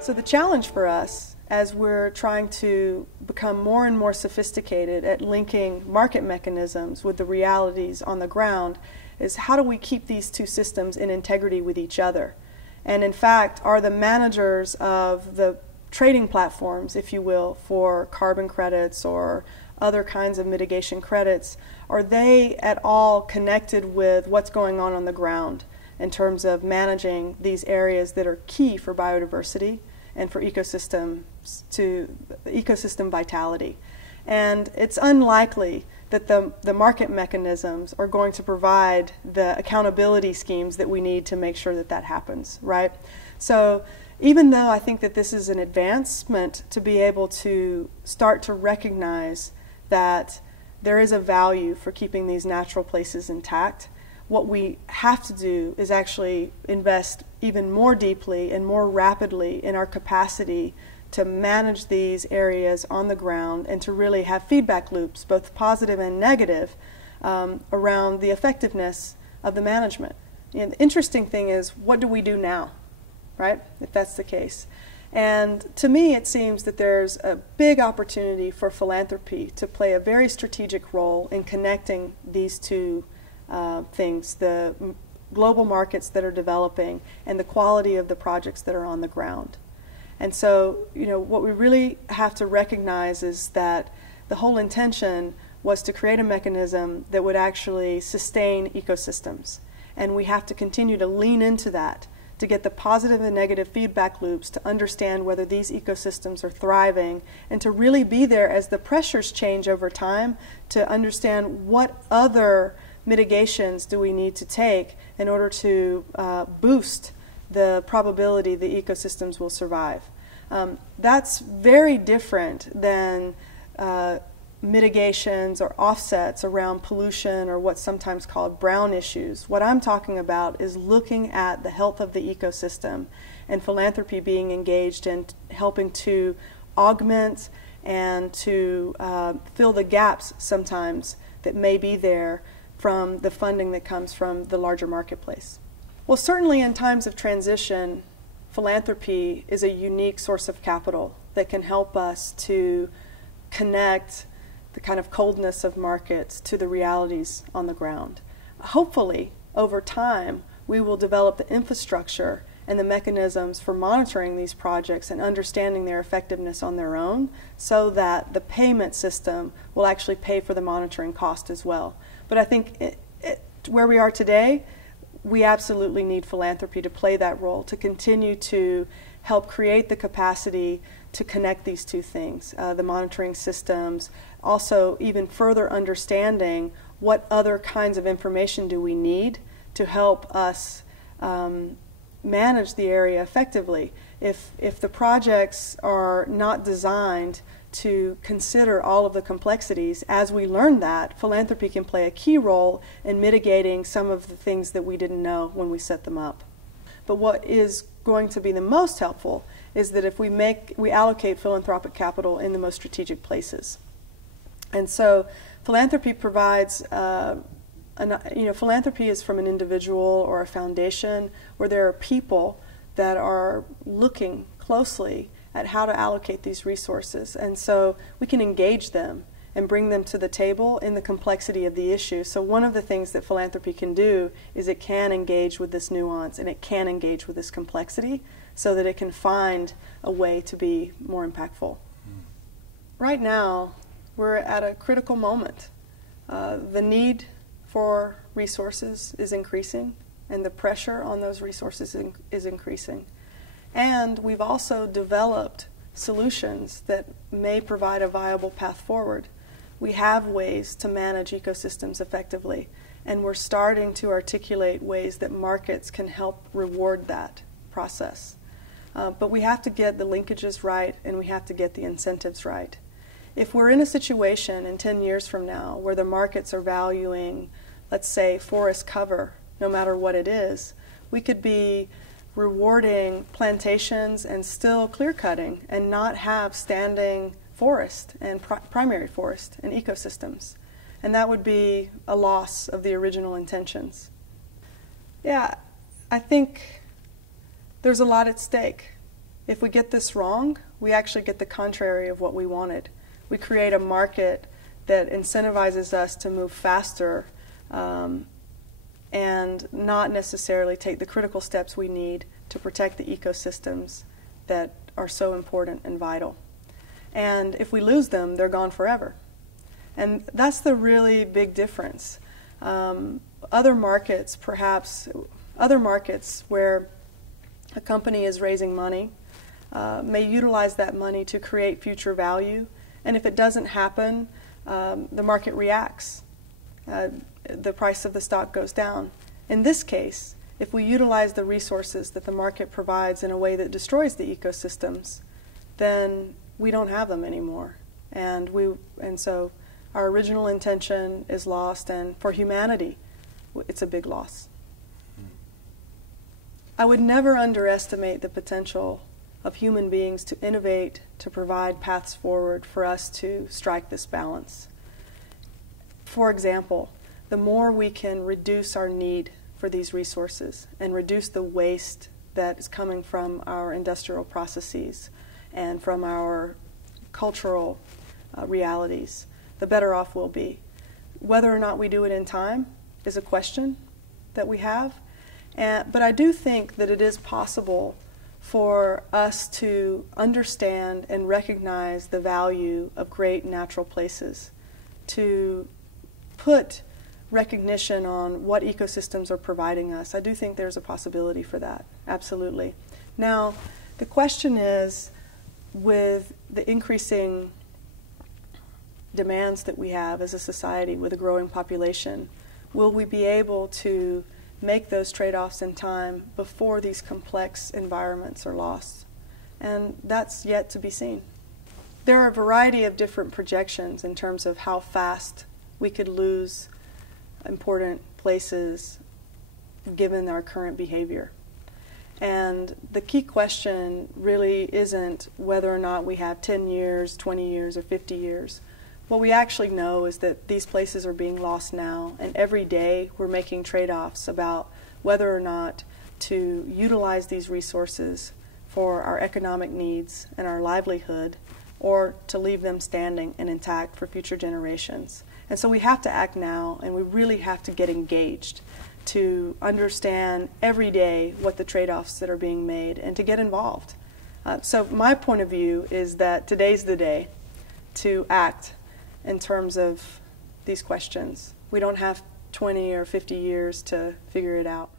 So the challenge for us, as we're trying to become more and more sophisticated at linking market mechanisms with the realities on the ground, is how do we keep these two systems in integrity with each other? And in fact, are the managers of the trading platforms, if you will, for carbon credits or other kinds of mitigation credits, are they at all connected with what's going on the ground in terms of managing these areas that are key for biodiversity and for ecosystem vitality? And it's unlikely that the market mechanisms are going to provide the accountability schemes that we need to make sure that that happens, right? So even though I think that this is an advancement to be able to start to recognize that there is a value for keeping these natural places intact, what we have to do is actually invest even more deeply and more rapidly in our capacity to manage these areas on the ground and to really have feedback loops, both positive and negative, around the effectiveness of the management. And the interesting thing is, what do we do now, right, if that's the case? And to me, it seems that there's a big opportunity for philanthropy to play a very strategic role in connecting these two things, the global markets that are developing and the quality of the projects that are on the ground. And so, you know, what we really have to recognize is that the whole intention was to create a mechanism that would actually sustain ecosystems. And we have to continue to lean into that to get the positive and negative feedback loops to understand whether these ecosystems are thriving and to really be there as the pressures change over time to understand what other mitigations do we need to take in order to boost the probability the ecosystems will survive. That's very different than mitigations or offsets around pollution or what's sometimes called brown issues. What I'm talking about is looking at the health of the ecosystem and philanthropy being engaged in helping to augment and to fill the gaps sometimes that may be there from the funding that comes from the larger marketplace. Well, certainly in times of transition, philanthropy is a unique source of capital that can help us to connect the kind of coldness of markets to the realities on the ground. Hopefully, over time, we will develop the infrastructure and the mechanisms for monitoring these projects and understanding their effectiveness on their own so that the payment system will actually pay for the monitoring cost as well. But I think where we are today, we absolutely need philanthropy to play that role, to continue to help create the capacity to connect these two things, the monitoring systems, also even further understanding what other kinds of information do we need to help us manage the area effectively. If the projects are not designed to consider all of the complexities, as we learn that, philanthropy can play a key role in mitigating some of the things that we didn't know when we set them up. But what is going to be the most helpful is that if we allocate philanthropic capital in the most strategic places. And so philanthropy provides, philanthropy is from an individual or a foundation where there are people that are looking closely at how to allocate these resources. And so we can engage them and bring them to the table in the complexity of the issue. So one of the things that philanthropy can do is it can engage with this nuance and it can engage with this complexity so that it can find a way to be more impactful. Right now, we're at a critical moment. The need for resources is increasing and the pressure on those resources is increasing. And we've also developed solutions that may provide a viable path forward. We have ways to manage ecosystems effectively, and we're starting to articulate ways that markets can help reward that process. But we have to get the linkages right, and we have to get the incentives right. If we're in a situation in 10 years from now where the markets are valuing, let's say, forest cover, no matter what it is, we could be rewarding plantations and still clear cutting and not have standing forest and primary forest and ecosystems. and that would be a loss of the original intentions. Yeah, I think there's a lot at stake. If we get this wrong, we actually get the contrary of what we wanted. We create a market that incentivizes us to move faster and not necessarily take the critical steps we need to protect the ecosystems that are so important and vital. And if we lose them, they're gone forever. And that's the really big difference. Other markets, perhaps, other markets where a company is raising money may utilize that money to create future value. And if it doesn't happen, the market reacts. The price of the stock goes down. In this case, if we utilize the resources that the market provides in a way that destroys the ecosystems, then we don't have them anymore. And so our original intention is lost, and for humanity, it's a big loss. I would never underestimate the potential of human beings to innovate, to provide paths forward for us to strike this balance. For example, the more we can reduce our need for these resources and reduce the waste that is coming from our industrial processes and from our cultural realities, the better off we'll be. Whether or not we do it in time is a question that we have, but I do think that it is possible for us to understand and recognize the value of great natural places, to put recognition on what ecosystems are providing us. I do think there's a possibility for that, absolutely. Now, the question is, with the increasing demands that we have as a society with a growing population, will we be able to make those trade-offs in time before these complex environments are lost? And that's yet to be seen. There are a variety of different projections in terms of how fast we could lose important places given our current behavior. And the key question really isn't whether or not we have 10 years, 20 years, or 50 years. What we actually know is that these places are being lost now, and every day we're making trade-offs about whether or not to utilize these resources for our economic needs and our livelihood, or to leave them standing and intact for future generations. And so we have to act now, and we really have to get engaged to understand every day what the trade-offs that are being made and to get involved. So my point of view is that today's the day to act in terms of these questions. We don't have 20 or 50 years to figure it out.